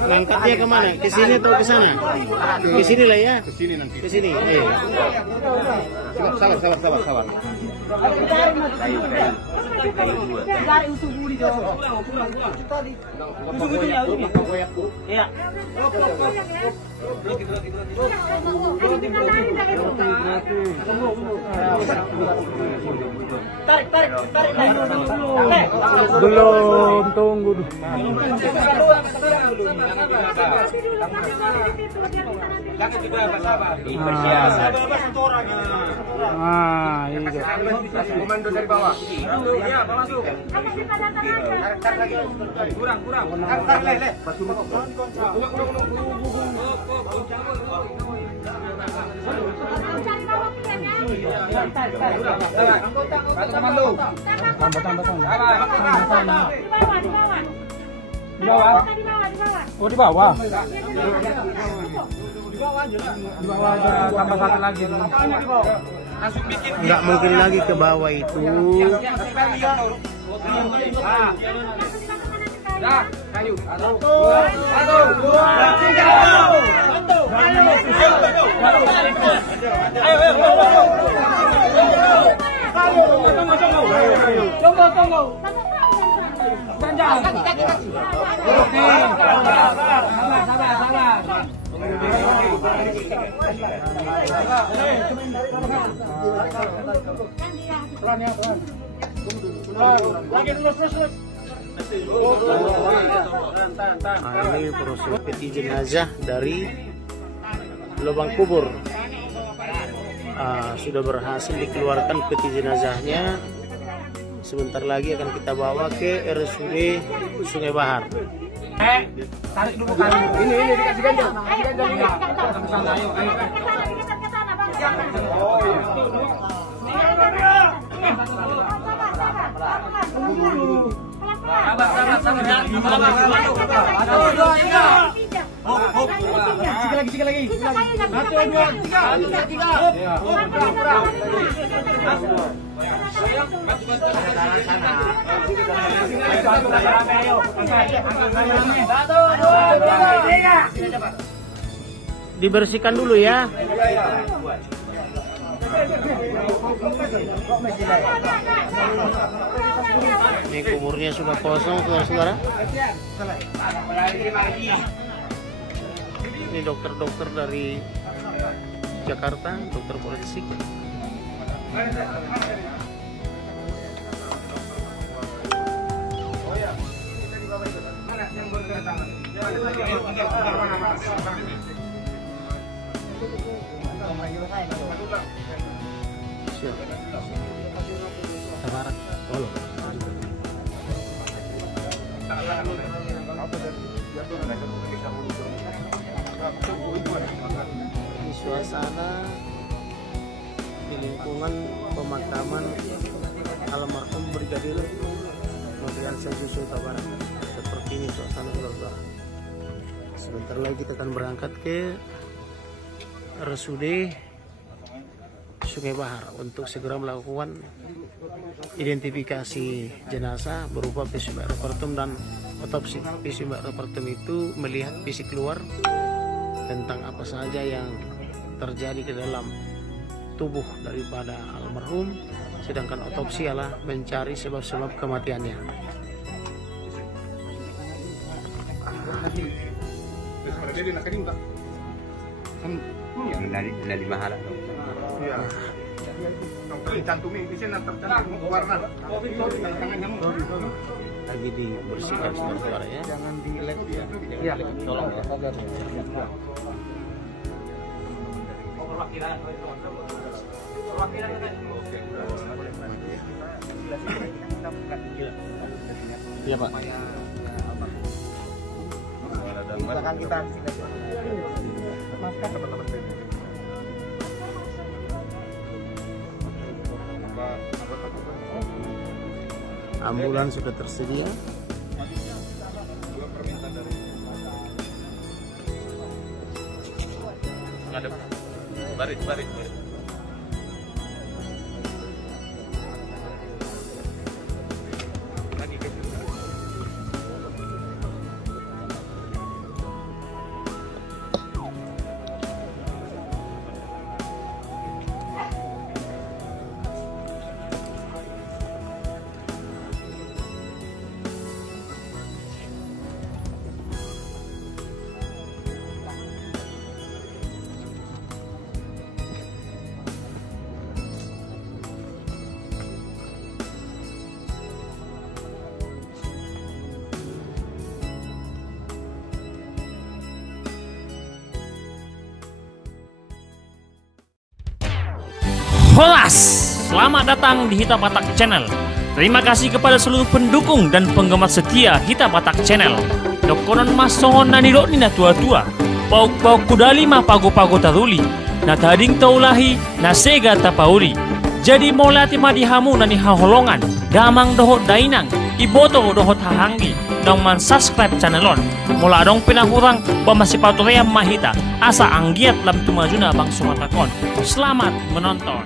Ngangkatnya kemana? Ke sini atau ke sana? Ke sini lah ya. Ke sini nanti. Ke sini. Sabar. Belum, tunggu. Ah, iya. Komando dari bawah. Iya, masuk. Kurang. Oh, di bawah. Tambah satu lagi. Nggak mungkin lagi ke bawah itu. Dah, kayu. 1, 2, 3. Ayo. Tunggu. Jangan. Sabar. Lagi terus. Ini proses peti jenazah dari lubang kubur. Sudah berhasil dikeluarkan peti jenazahnya. Sebentar lagi akan kita bawa ke RSUD Sungai Bahar. Tarik dulu kayu. Ini dikasih ganjal. Ayo. Sikit lagi. 1, 2, 3. Dibersihkan dulu ya. Ini kuburnya sudah kosong, saudara-saudara. Ini dokter-dokter dari Jakarta, dokter forensik. Ini suasana di lingkungan pemakaman almarhum Brigadir Nofriansyah Yosua Barat. Seperti ini suasana, saudara. Sebentar lagi kita akan berangkat ke RSUD Sungai Bahar untuk segera melakukan identifikasi jenazah berupa visum et repertum dan otopsi. Visum et repertum itu melihat fisik luar tentang apa saja yang terjadi ke dalam tubuh daripada almarhum, sedangkan otopsi adalah mencari sebab-sebab kematiannya. Yang dari mahal. Iya. Dokter cantumin di sini tercantum warna. Lagi dibersihkan saudara ya. Jangan di lab ya. Iya. Tolong ya. Iya Pak. Belakang kita maafkan teman-teman. Ambulans sudah tersedia. Ngadep. Baris. Lagi ke Holas, selamat datang di Hita Batak Channel. Terima kasih kepada seluruh pendukung dan penggemar setia Hita Batak Channel. Dokonon masongon na nilo ni na tua-tua. Pauk-pauk kudali mah pago-pago taruli. Na tading taulahi na sega tapauli. Jadi molati madihamu na ni haholongan. Damang dohot dainang. Iboto dohot hahanggi. Dong man subscribe channelon. Mula dong pinahurang pamasipatuream mahita. Asa anggiat lam tumajuna bang sumatakon. Selamat menonton.